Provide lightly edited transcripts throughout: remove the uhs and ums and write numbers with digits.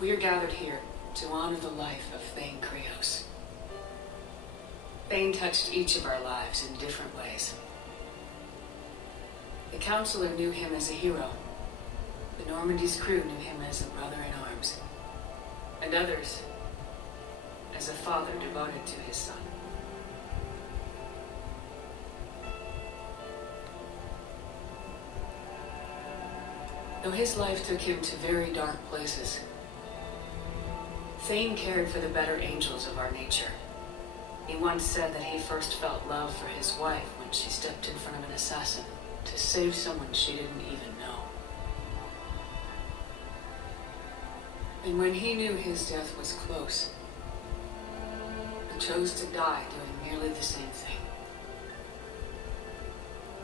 We are gathered here to honor the life of Thane Krios. Thane touched each of our lives in different ways. The Counselor knew him as a hero. The Normandy's crew knew him as a brother in arms. And others as a father devoted to his son. Though his life took him to very dark places, Thane cared for the better angels of our nature. He once said that he first felt love for his wife when she stepped in front of an assassin to save someone she didn't even know. And when he knew his death was close, he chose to die doing nearly the same thing.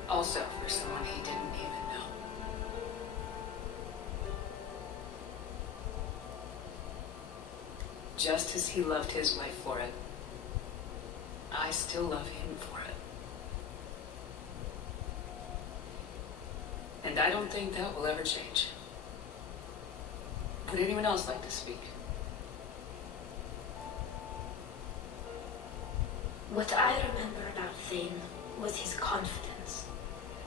Also for someone he didn't even know. Just as he loved his wife for it, I still love him for it. And I don't think that will ever change. Would anyone else like to speak? What I remember about Thane was his confidence.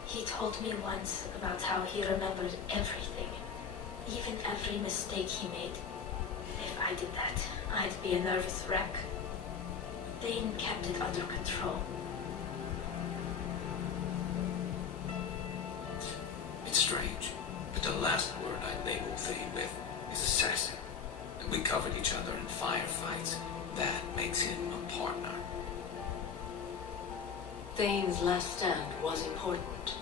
He told me once about how he remembered everything, even every mistake he made. If I did that, I'd be a nervous wreck. Thane kept it under control. It's strange, but the last word I labeled Thane with is assassin. And we covered each other in firefights. That makes him a partner. Thane's last stand was important.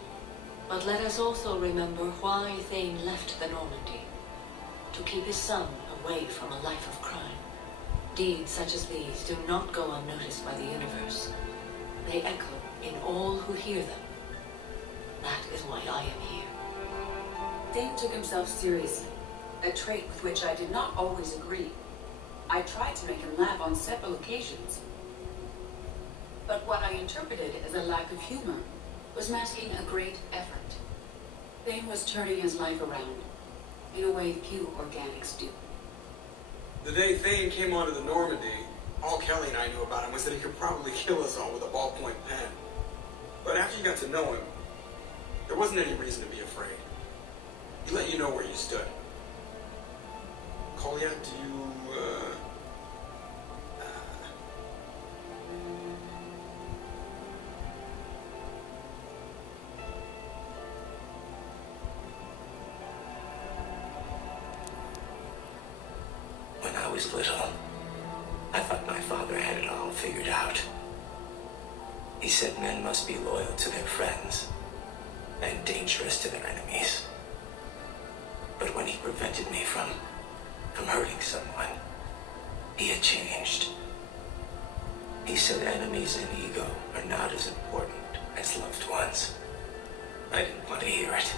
But let us also remember why Thane left the Normandy. To keep his son away from a life of crime. Deeds such as these do not go unnoticed by the universe. They echo in all who hear them. That is why I am here. Thane took himself seriously, a trait with which I did not always agree. I tried to make him laugh on several occasions. But what I interpreted as a lack of humor was masking a great effort. Thane was turning his life around in a way few organics do. The day Thane came onto the Normandy, all Kelly and I knew about him was that he could probably kill us all with a ballpoint pen. But after you got to know him, there wasn't any reason to be afraid. He let you know where you stood. Kolya, do you, When I was little, I thought my father had it all figured out. He said men must be loyal to their friends and dangerous to their enemies. But when he prevented me from hurting someone, he had changed. He said enemies and ego are not as important as loved ones. I didn't want to hear it.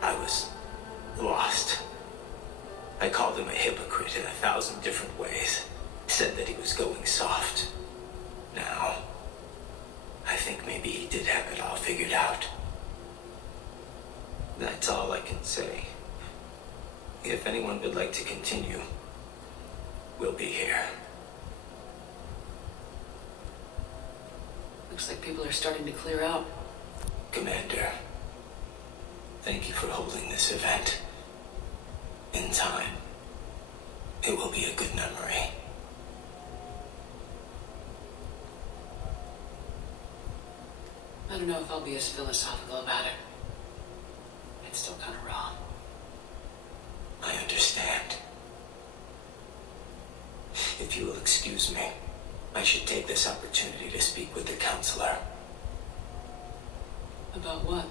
I was lost. I called him a hypocrite in 1,000 different ways. Said that he was going soft. Now, I think maybe he did have it all figured out. That's all I can say. If anyone would like to continue, we'll be here. Looks like people are starting to clear out. Commander, thank you for holding this event. In time, it will be a good memory. I don't know if I'll be as philosophical about it. It's still kind of raw. I understand. If you will excuse me, I should take this opportunity to speak with the counselor. About what?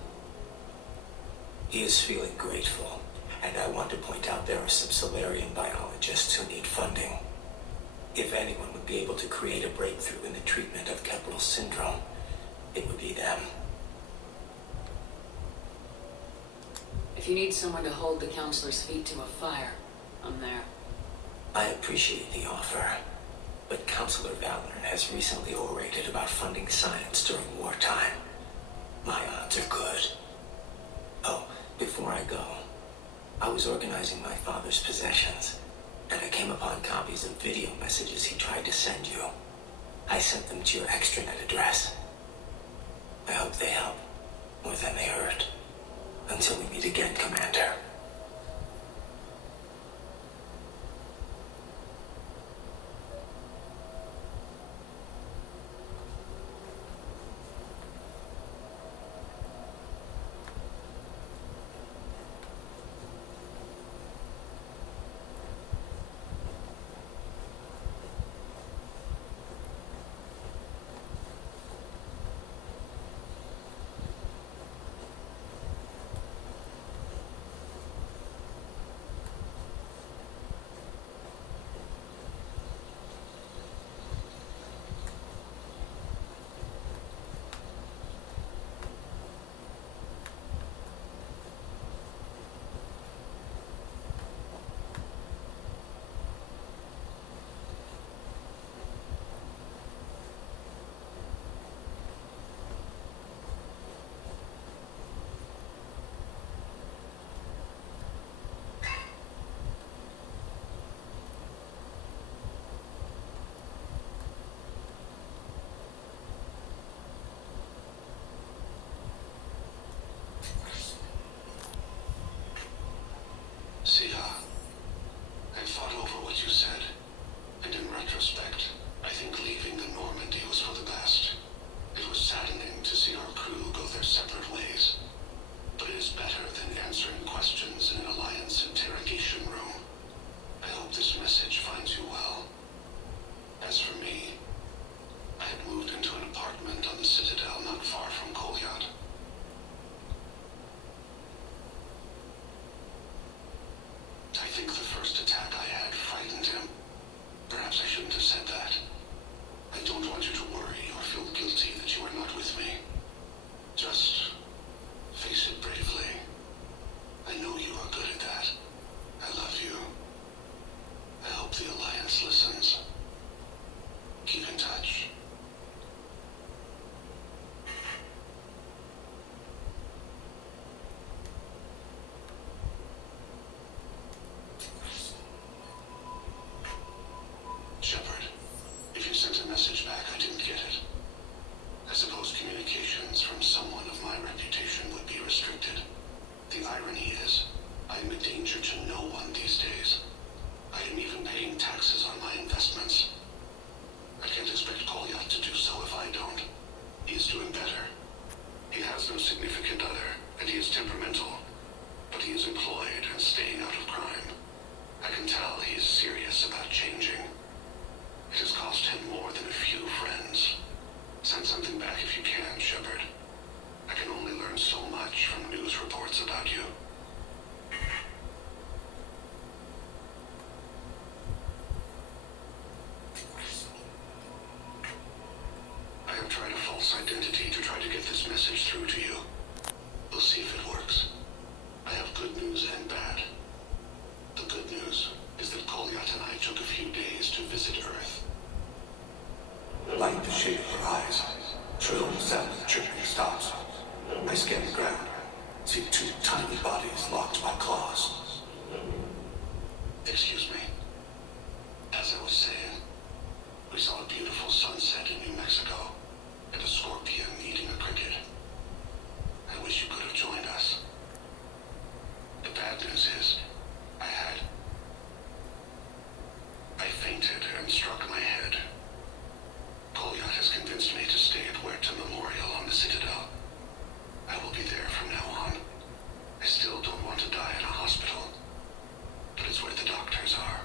He is feeling grateful, and I want to point out there are some Solarian biologists who need funding. If anyone would be able to create a breakthrough in the treatment of Kepler's syndrome, it would be them. If you need someone to hold the counselor's feet to a fire, I'm there. I appreciate the offer, but Counselor Valorn has recently orated about funding science during wartime. My odds are good. Oh, before I go, I was organizing my father's possessions. and I came upon copies of video messages he tried to send you. I sent them to your extranet address. I hope they help more than they hurt. Until we meet again, Commander. See, I thought over what you said, and in retrospect, I think leaving the Normandy was for the best. It was saddening to see our crew go their separate ways, but it is better than answering questions in an Alliance interrogation room. I hope this message finds you well. As for me, I had moved into an apartment on the Citadel not far from Kolyat. I think the first attack I had frightened him. Perhaps I shouldn't have said that. I don't want you to worry or feel guilty that you are not with me. Just face it bravely. I know you are good at that. I love you. I hope the Alliance listens. Keep in touch. Shepard, if you sent a message back, I didn't get it. I suppose communications from someone of my reputation would be restricted. The irony is, I am a danger to no one these days. I am even paying taxes on my investments. I can't expect Kolyat to do so if I don't. He is doing better. He has no significant other, and he is temperamental. But he is employed and staying out of crime. I can tell he is serious about changing. It has cost him more than a few friends. Send something back if you can, Shepard. I can only learn so much from news reports about you. I have tried a false identity to try to get this message through to you. We'll see if it works. I have good news and bad. The good news is that Kolyat and I took a few days to visit Earth. Light the shape of her eyes. Shrill sound of chirping stops. I scan the ground. See two tiny bodies locked by claws. Excuse me. As I was saying, we saw a beautiful sunset in New Mexico and a scorpion eating a cricket. I wish you could have joined us. The bad news is, I fainted and struck my head. Kolyat has convinced me to stay at Huerta Memorial on the Citadel. I will be there from now on. I still don't want to die in a hospital, but it's where the doctors are.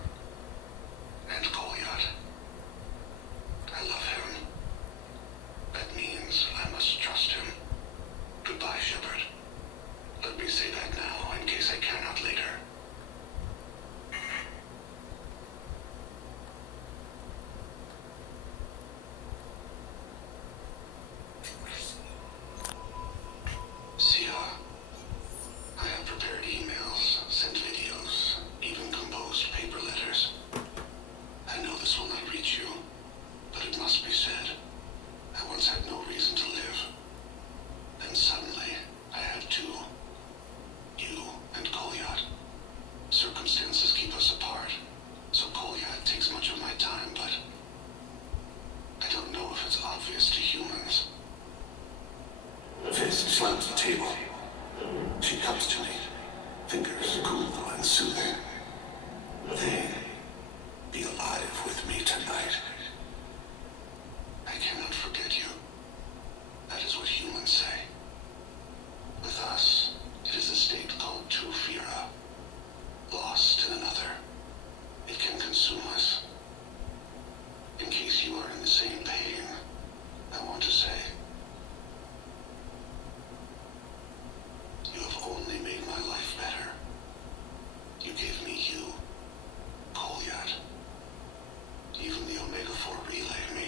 before relay made